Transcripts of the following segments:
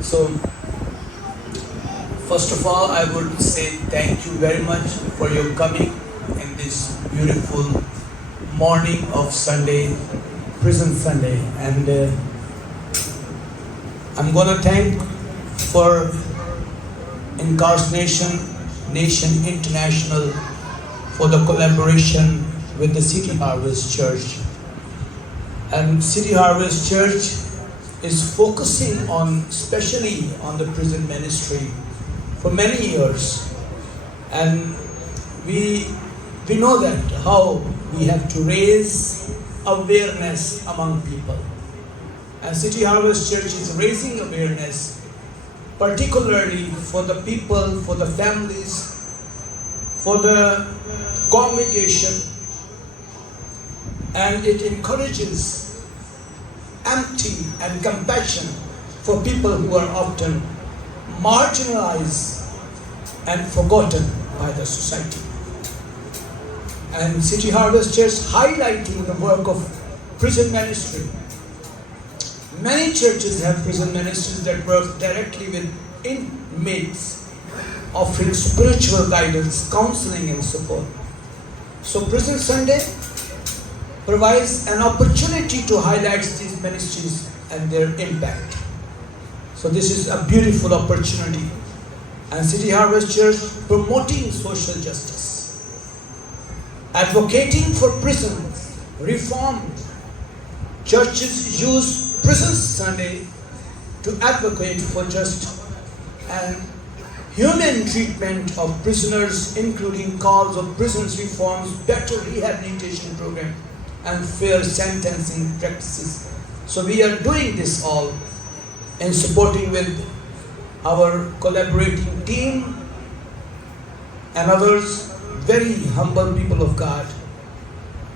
So, first of all, I would say thank you very much for your coming in this beautiful morning of Sunday, Prison Sunday. And I'm going to thank for Incarnation Nation International for the collaboration with the City Harvest Church. And City Harvest Church is focusing on, especially on the prison ministry for many years. And we know that how we have to raise awareness among people. And City Harvest Church is raising awareness particularly for the people, for the families, for the congregation, and it encourages empathy and compassion for people who are often marginalized and forgotten by the society. And City Harvest Church highlighting the work of prison ministry. Many churches have prison ministries that work directly with inmates, offering spiritual guidance, counseling, and support. So Prison Sunday provides an opportunity to highlight these ministries and their impact. So this is a beautiful opportunity. And City Harvest Church promoting social justice, advocating for prisons, reform. Churches use Prison Sunday to advocate for just and humane treatment of prisoners, including calls of prisons reforms, better rehabilitation program, and fair sentencing practices. So we are doing this all in supporting with our collaborating team and others, very humble people of God,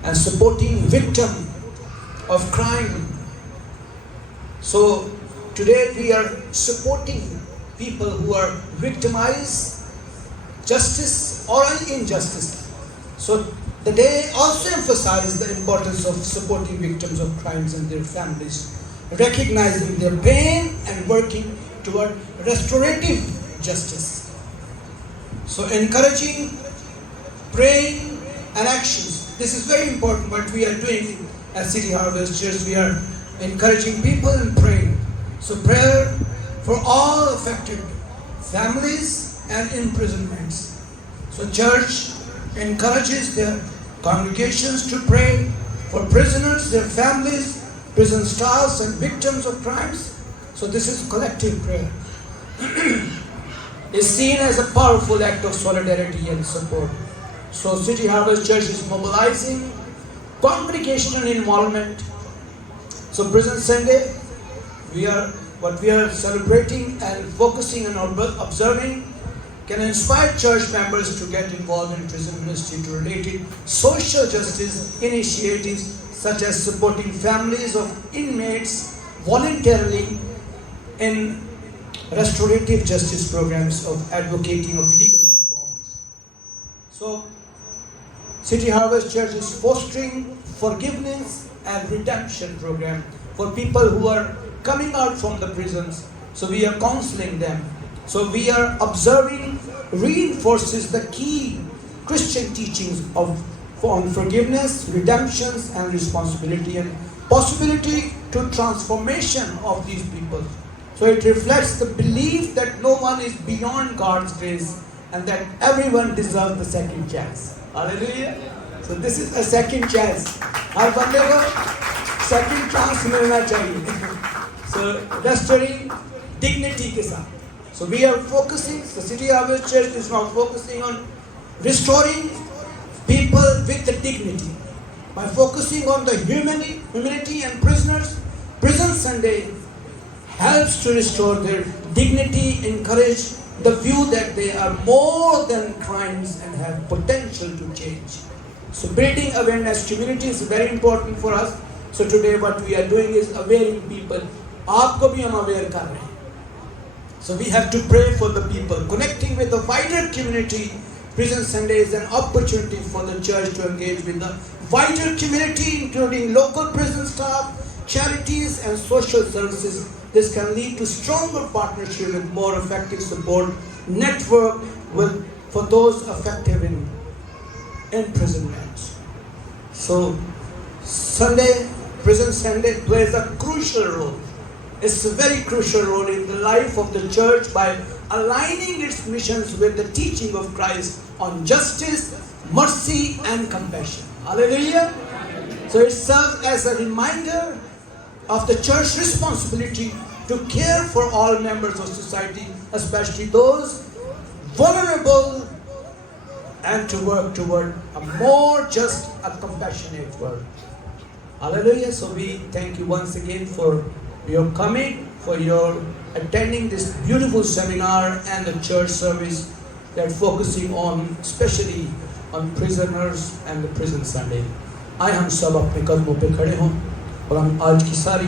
and supporting victim of crime. So today we are supporting people who are victimized, justice or injustice. So the day also emphasized the importance of supporting victims of crimes and their families, recognizing their pain and working toward restorative justice. So encouraging, praying, and actions. This is very important what we are doing at City Harvest Church. We are encouraging people and praying. So prayer for all affected families and imprisonments. So church encourages their congregations to pray for prisoners, their families, prison staffs, and victims of crimes. So this is collective prayer. Is seen as a powerful act of solidarity and support. So City Harvest Church is mobilizing congregational involvement. So Prison Sunday, we are celebrating and focusing on observing can inspire church members to get involved in prison ministry to related social justice initiatives such as supporting families of inmates voluntarily in restorative justice programs of advocating of legal reforms. So City Harvest Church is fostering forgiveness and redemption program for people who are coming out from the prisons. So we are counseling them. So we are observing reinforces the key Christian teachings on forgiveness, redemptions, and responsibility, and possibility to transformation of these people. So it reflects the belief that no one is beyond God's grace and that everyone deserves the second chance. Hallelujah. So this is a second chance. हर बंदे को second chance मिलना चाहिए. So restoring dignity के साथ. So we are focusing, the City Harvest Church is now focusing on restoring people with the dignity. By focusing on the humanity and prisoners, Prison Sunday helps to restore their dignity, encourage the view that they are more than crimes and have potential to change. So building awareness community is very important for us. So today what we are doing is awareing people. आपको भी हम aware कर रहे हैं. So we have to pray for the people. Connecting with the wider community, Prison Sunday is an opportunity for the church to engage with the wider community, including local prison staff, charities, and social services this can lead to stronger partnership with more effective support network for those affected in imprisonment. So Sunday, Prison Sunday plays a crucial role. It's a very crucial role in the life of the church by aligning its missions with the teaching of Christ on justice, mercy, and compassion. Hallelujah! So it serves as a reminder of the church's responsibility to care for all members of society, especially those vulnerable, and to work toward a more just, a compassionate world. Hallelujah! So we thank you once again for your coming, for your attending this beautiful seminar and the church service that focusing on, especially on prisoners and the prison Sunday. आए हम सब अपने कदमों पे खड़े हों और हम आज की सारी